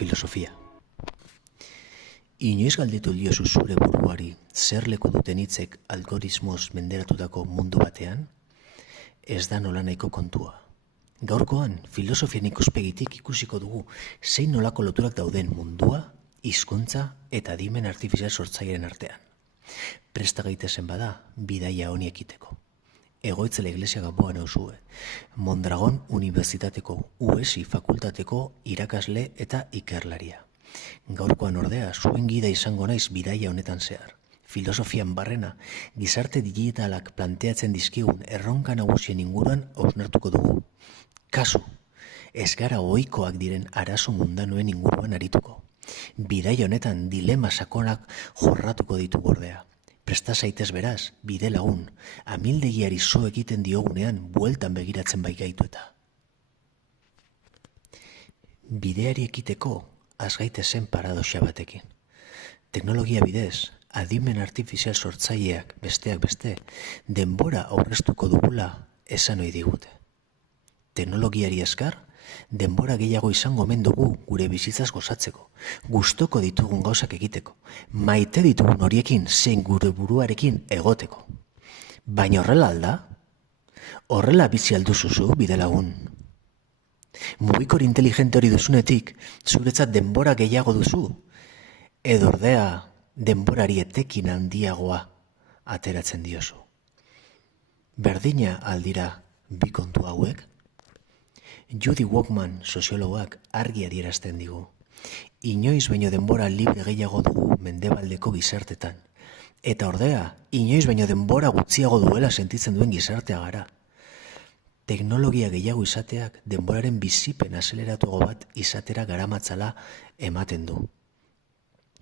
filosofia. Inoiz galdetu diozu zure buruari zer leku duten hitzek algoritmoz menderatutako mundu batean? Ez da nola nahiko kontua. Gaurkoan, filosofian ikuspegitik ikusiko dugu zein nolako loturak dauden mundua, hizkuntza eta adimen artifizial sortzailearen artean. Presta gaitezen bada, bidaia honi ekiteko. Egoitzela Iglesia Gamboa nauzue, Mondragon Unibertsitateko UESI fakultateko irakasle eta ikerlaria. Gaurkoan ordea, zuen gida izango naiz bidaia honetan zehar. Filosofian barrena, gizarte digitalak planteatzen dizkigun erronka nagusien inguruan hausnartuko dugu. Kasu, ez gara ohikoak diren arazo mundanoen inguruan arituko. Bidaia honetan dilema sakonak jorratuko ditugu ordea. Presta zaitez beraz, bide lagun, amildegiari zo egiten diogunean bueltan begiratzen baigaitu eta. Bideari ekiteko, az gaitezen paradoxa batekin. Teknologia bidez, adimen artifizial sortzaileak besteak beste, denbora aurreztuko dugula esan ohi digute. Teknologiari esker, denbora gehiago izango omen dugu gure bizitzaz gozatzeko, gustoko ditugun gauzak egiteko, maite ditugun horiekin zein gure buruarekin egoteko. Baina horrela alda? Horrela bizi alduzuzu bide lagun? Mugikor inteligente hori duzunetik, zuretzat denbora gehiago duzu, edo ordea denborari etekin handiagoa ateratzen diozu. Berdina aldira bi kontu hauek? Judy Walkman soziologak argi adierazten digu. Inoiz baino denbora libre gehiago dugu mendebaldeko gizartetan. Eta ordea, inoiz baino denbora gutxiago duela sentitzen duen gizartea gara. Teknologia gehiago izateak denboraren bizipen azeleratuago bat izatera garamatzala ematen du.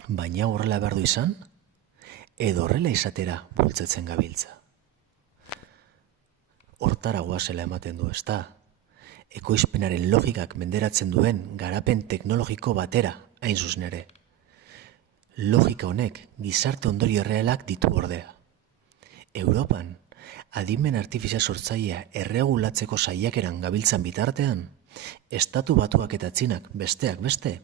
Baina horrela behar du izan? Edo horrela izatera bultzatzen gabiltza. Hortara goazela ematen du, ezta? Ekoizpenaren logikak menderatzen duen garapen teknologiko batera, hain zuzen ere. Logika honek gizarte ondorio errealak ditu ordea. Europan, adimen artifizial sortzailea erregulatzeko saiakeran gabiltzan bitartean, Estatu Batuak eta Txinak besteak beste,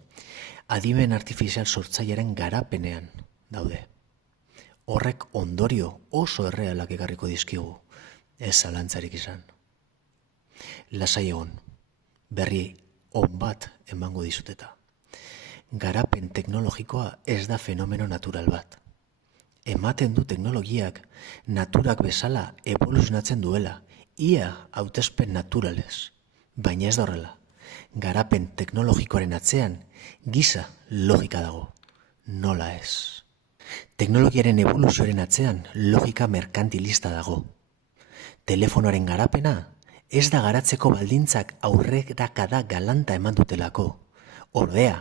adimen artifizial sortzailearen garapenean daude. Horrek ondorio oso errealak ekarriko dizkigu, ez zalantzarik izan. Lasai egon, berri on bat emango dizuteta. Garapen teknologikoa ez da fenomeno natural bat. Ematen du teknologiak naturak bezala evoluzionatzen duela, ia hautespen naturalez. Baina ez da horrela, garapen teknologikoaren atzean giza logika dago, nola ez. Teknologiaren evoluzioaren atzean logika merkantilista dago. Telefonoaren garapena ez da garatzeko baldintzak aurrerakada galanta eman dutelako. Ordea,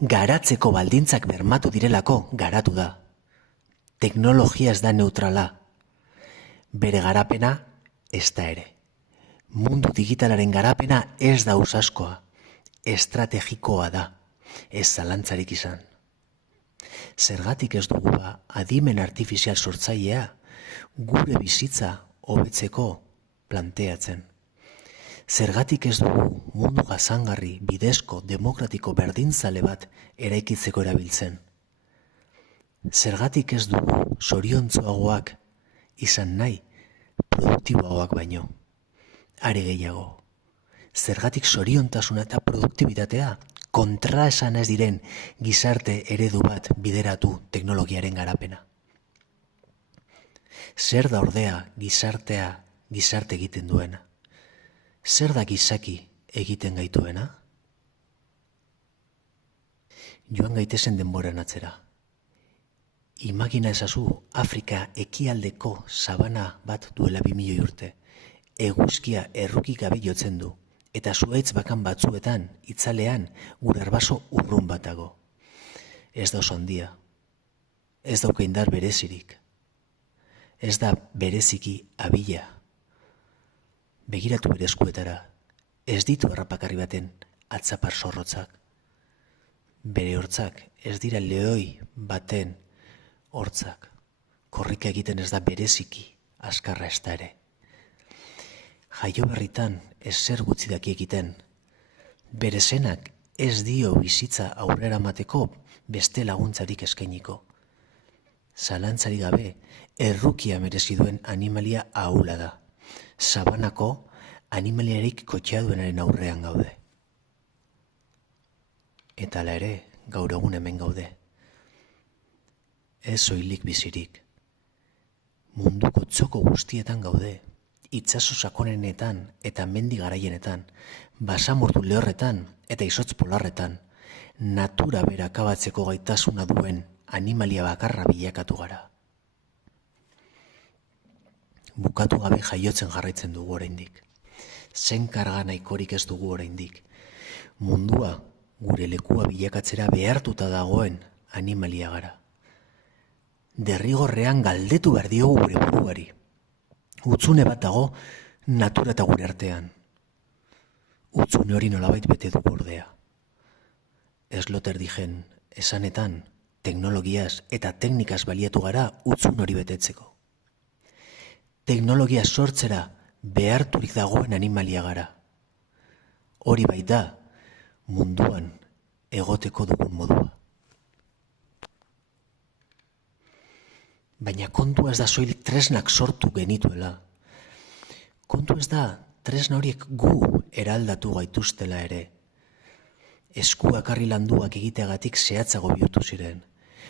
garatzeko baldintzak bermatu direlako garatu da. Teknologia ez da neutrala. Bere garapena ez da ere. Mundu digitalaren garapena ez da usaskoa. Estrategikoa da. Ez zalantzarik izan. Zergatik ez dugu adimen artifizial sortzailea gure bizitza hobetzeko planteatzen. Zergatik ez dugu mundu jasangarri, bidezko, demokratiko berdintzale bat eraikitzeko erabiltzen. Zergatik ez dugu zoriontsuagoak izan nahi, produktiboagoak baino. Are gehiago, zergatik zoriontasuna eta produktibitatea kontraesan ez diren gizarte eredu bat bideratu teknologiaren garapena. Zer da ordea gizartea gizarte egiten duena? Zer da gizaki egiten gaituena? Joan gaitezen denboran atzera. Imagina ezazu Afrika ekialdeko sabana bat duela 2.000.000 urte. Eguzkia errukik gabe jotzen du, eta zuhaitz bakan batzuetan, itzalean, gure arbaso urrun batago. Ez da oso handia. Ez dauka indar berezirik. Ez da bereziki abila. Begiratu bere eskuetara, ez ditu errapakarri baten atzapar zorrotzak. Bere hortzak ez dira lehoi baten hortzak. Korrika egiten ez da bereziki, azkarra ez da ere. Jaio berritan ezer gutxi daki egiten, bere zenak ez dio bizitza aurrera emateko beste laguntzarik eskainiko. Zalantzarik gabe, errukia merezi duen animalia ahula da. Sabanako animaliarik kotxeaduenaren aurrean gaude. Eta hala ere, gaur egun hemen gaude. Ez soilik bizirik. Munduko txoko guztietan gaude. Itsaso sakonenetan eta mendi garaienetan, basamortu lehorretan eta izotz polarretan, natura bera akabatzeko gaitasuna duen animalia bakarra bilakatu gara. Bukatu gabe jaiotzen jarraitzen dugu oraindik. Zen karga nahikorik ez dugu oraindik. Mundua gure lekua bilakatzera behartuta dagoen animalia gara. Derrigorrean galdetu behar diogu gure buruari. Utzune bat dago natura eta gure artean. Utzune hori nolabait bete dugu ordea. Sloter digen esanetan, teknologiaz eta teknikaz baliatu gara utzun hori betetzeko. Teknologia sortzera beharturik dagoen animalia gara. Hori baita munduan egoteko dugun modua. Baina kontua ez da soilik tresnak sortu genituela. Kontu ez da tresna horiek gu eraldatu gaituztela ere. Eskuak harri landuak egiteagatik zehatzago bihurtu ziren.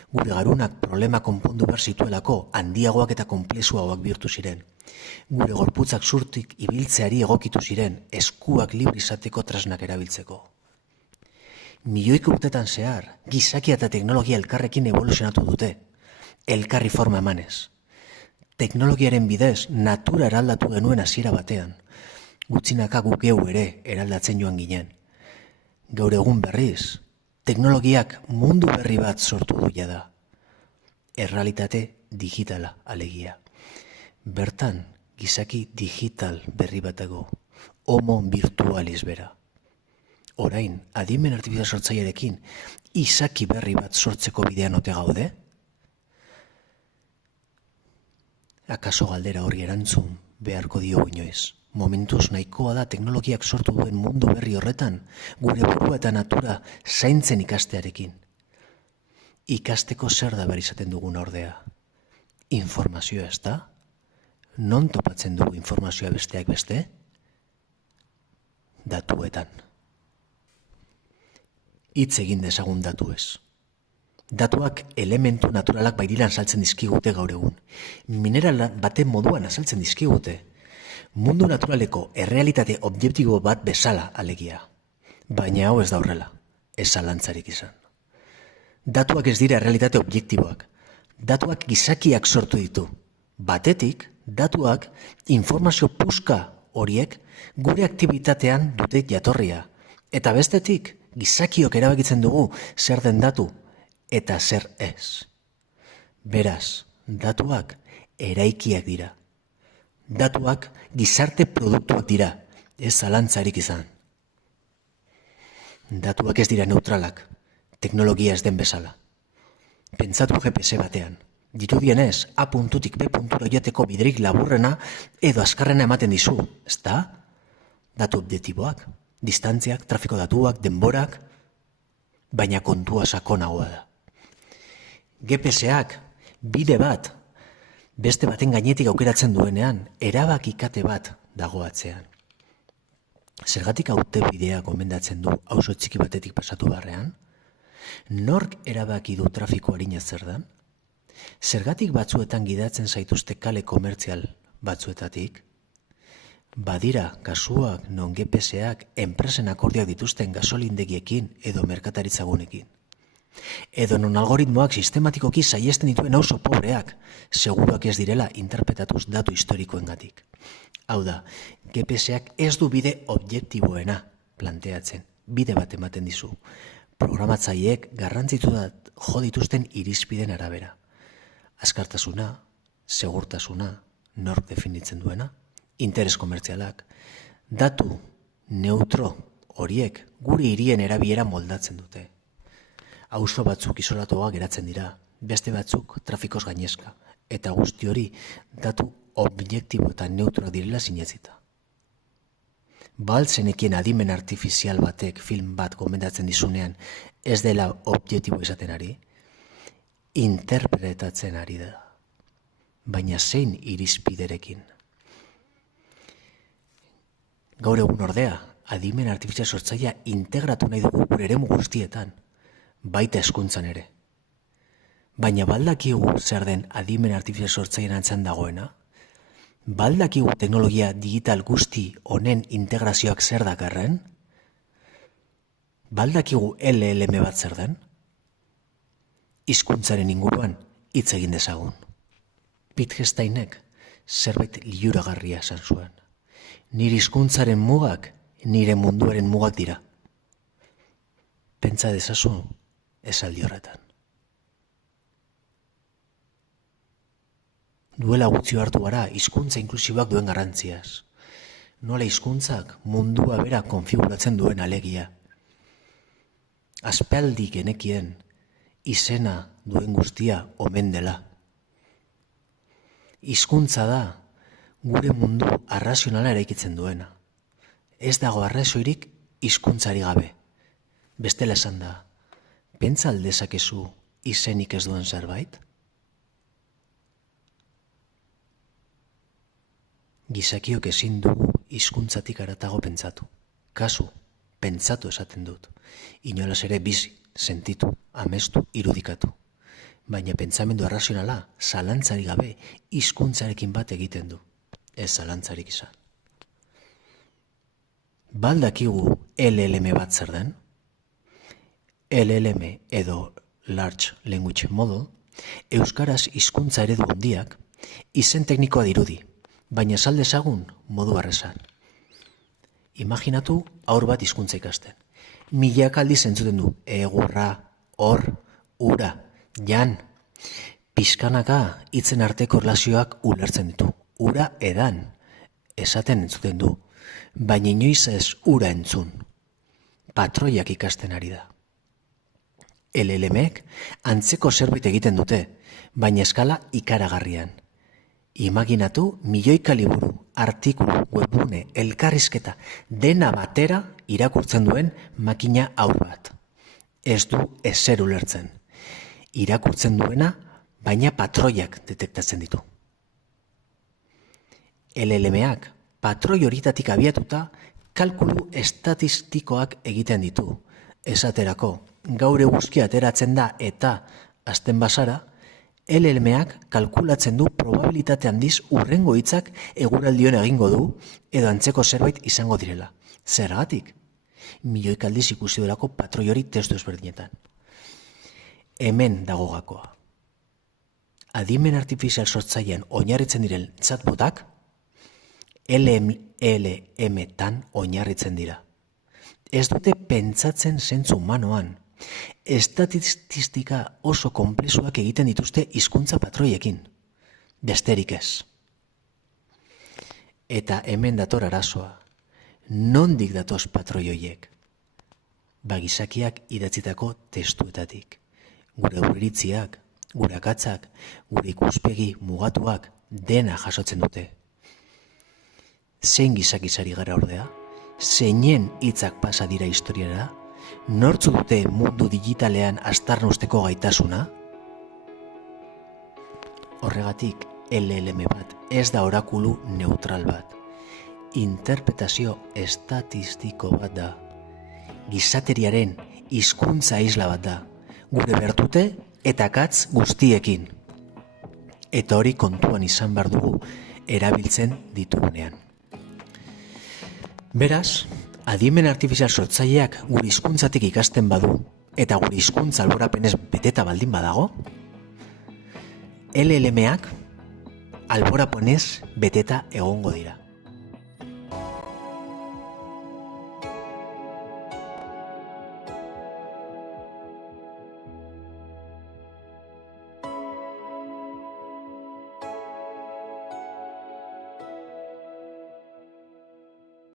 Gure garunak problema konpondu behar zituelako handiagoak eta konplexuagoak bihurtu ziren. Gure gorputzak zurtik ibiltzeari egokitu ziren eskuak libre izateko tresnak erabiltzeko. Milioika urtetan zehar, gizakia eta teknologia elkarrekin evoluzionatu dute. Elkarri forma emanez. Teknologiaren bidez natura eraldatu genuen hasiera batean. Gutxinaka guk geu ere eraldatzen joan ginen. Gaur egun berriz, teknologiak mundu berri bat sortu du jada. Errealitate digitala alegia. Bertan, gizaki digital berri bat dago. Homo virtualis bera. Orain, adimen artifizial sortzailearekin, izaki berri bat sortzeko bidean ote gaude? Akaso galdera horri erantzun beharko diogu inoiz. Momentuz nahikoa da teknologiak sortu duen mundu berri horretan, gure burua eta natura zaintzen ikastearekin. Ikasteko zer da behar izaten dugun ordea? Informazioa ez da? Non topatzen dugu informazioa besteak beste? Datuetan. Hitz egin dezagun datuez. Datuak elementu naturalak bairilan saltzen dizkigute gaur egun. Mineral baten moduan azaltzen dizkigute. Mundu naturaleko errealitate objektibo bat bezala alegia. Baina hau ez da horrela, ez zalantzarik izan. Datuak ez dira errealitate objektiboak. Datuak gizakiak sortu ditu. Batetik, datuak informazio puska horiek gure aktibitatean dute jatorria. Eta bestetik, gizakiok erabakitzen dugu zer den datu eta zer ez. Beraz, datuak eraikiak dira. Datuak gizarte produktuak dira, ez zalantzarik izan. Datuak ez dira neutralak, teknologia ez den bezala. Pentsatu GPS batean. Dirudienez, A puntutik B puntura joateko biderik laburrena edo azkarrena ematen dizu, ezta? Datu objektiboak, distantziak, trafiko datuak, denborak, baina kontua sakonagoa da. GPS-ak bide bat beste baten gainetik aukeratzen duenean, erabakikate bat dago atzean. Zergatik haute bidea gomendatzen du auzo txiki batetik pasatu barrean? Nork erabaki du trafiko arina zer dan? Zergatik batzuetan gidatzen zaituzte kale komertzial batzuetatik? Badira kasuak non GPS-ak enpresen akordioak dituzten gasolindegiekin edo merkataritzagunekin. Edo non algoritmoak sistematikoki saihesten dituen auzo pobreak, seguruak ez direla interpretatuz datu historikoengatik. Hau da, GPS-ak ez du bide objektiboena planteatzen, bide bat ematen dizu. Programatzaileek garrantzitu jo dituzten irizpideen arabera. Azkartasuna, segurtasuna, nork definitzen duena, interes komertzialak, datu neutro horiek gure hirien erabilera moldatzen dute. Auzo batzuk isolatuak geratzen dira, beste batzuk trafikoz gainezka, eta guzti hori datu objektibo eta neutroak direla sinetsita. Baltzenekien adimen artifizial batek film bat gomendatzen dizunean ez dela objektibo izaten ari, interpretatzen ari da. Baina zein irizpiderekin? Gaur egun ordea, adimen artifizial sortzailea integratu nahi dugu gure eremu guztietan, baita hezkuntzan ere. Baina baldakigu zer den adimen artifizial sortzailean antzan dagoena? Baldakigu teknologia digital guzti honen integrazioak zer dakarren? Baldakigu LLM bat zer den? Hizkuntzaren inguruan hitz egin dezagun. Wittgensteinek zerbait liluragarria esan zuen. Nire hizkuntzaren mugak, nire munduaren mugak dira. Pentsa dezazu esaldi horretan. Duela gutxi hartu gara hizkuntza inklusiboak duen garrantziaz. Nola hizkuntzak mundua bera konfiguratzen duen alegia. Aspaldi genekien izena duen guztia omen dela. Hizkuntza da gure mundu arrazionala eraikitzen duena. Ez dago arrazoirik hizkuntzari gabe. Bestela esan da, pentsa aldezakezu izenik ez duen zerbait? Gizakiok ezin dugu hizkuntzatik haratago pentsatu. Kasu, pentsatu esaten dut. Inolaz ere bizi, sentitu, amestu, irudikatu. Baina pentsamendu arrazionala, zalantzari gabe, hizkuntzarekin bat egiten du. Ez zalantzarik izan. Baldakigu LLM bat zer den? LLM edo Large Language Model, euskaraz hizkuntza eredu handiak, izen teknikoa dirudi, baina sal dezagun modu arrezan. Imaginatu haur bat hizkuntza ikasten. Milaka aldiz entzuten du, egurra, hor, ura, jan. Pizkanaka hitzen arteko erlazioak ulertzen ditu. Ura edan, esaten entzuten du, baina inoiz ez ura entzun. Patroiak ikasten ari da. LLMek antzeko zerbait egiten dute, baina eskala ikaragarrian. Imaginatu milioika liburu, artikulu, webgune, elkarrizketa, dena batera irakurtzen duen makina haur bat. Ez du ezer ulertzen. Irakurtzen duena, baina patroiak detektatzen ditu. LLMak patroi horitatik abiatuta kalkulu estatistikoak egiten ditu. Esaterako, gaur eguzkia ateratzen da eta azten bazara, LLMak kalkulatzen du probabilitate handiz hurrengo hitzak eguraldion egingo du edo antzeko zerbait izango direla. Zergatik? Milioika aldiz ikusi delako patroi hori testu ezberdinetan. Hemen dago gakoa. Adimen artifizial sortzailean oinarritzen diren chatbotak LLM-tan oinarritzen dira. Ez dute pentsatzen zentzu humanoan. Estatistika oso konplexuak egiten dituzte hizkuntza patroiekin. Besterik ez. Eta hemen dator arazoa. Nondik datoz patroi horiek? Gizakiak idatzitako testuetatik. Gure iritziak, gure akatzak, gure ikuspegi mugatuak dena jasotzen dute. Zein gizakizari gara ordea? Zeinen hitzak pasa dira historiara? Nortzu dute mundu digitalean aztarna usteko gaitasuna? Horregatik, LLM bat ez da orakulu neutral bat. Interpretazio estatistiko bat da. Gizateriaren hizkuntza isla bat da. Gure bertute eta akatz guztiekin. Eta hori kontuan izan behar dugu erabiltzen ditugunean. Beraz, adimen artifizial sortzaileak gure hizkuntzatik ikasten badu eta gure hizkuntza alborapenez beteta baldin badago, LLMak alborapenez beteta egongo dira.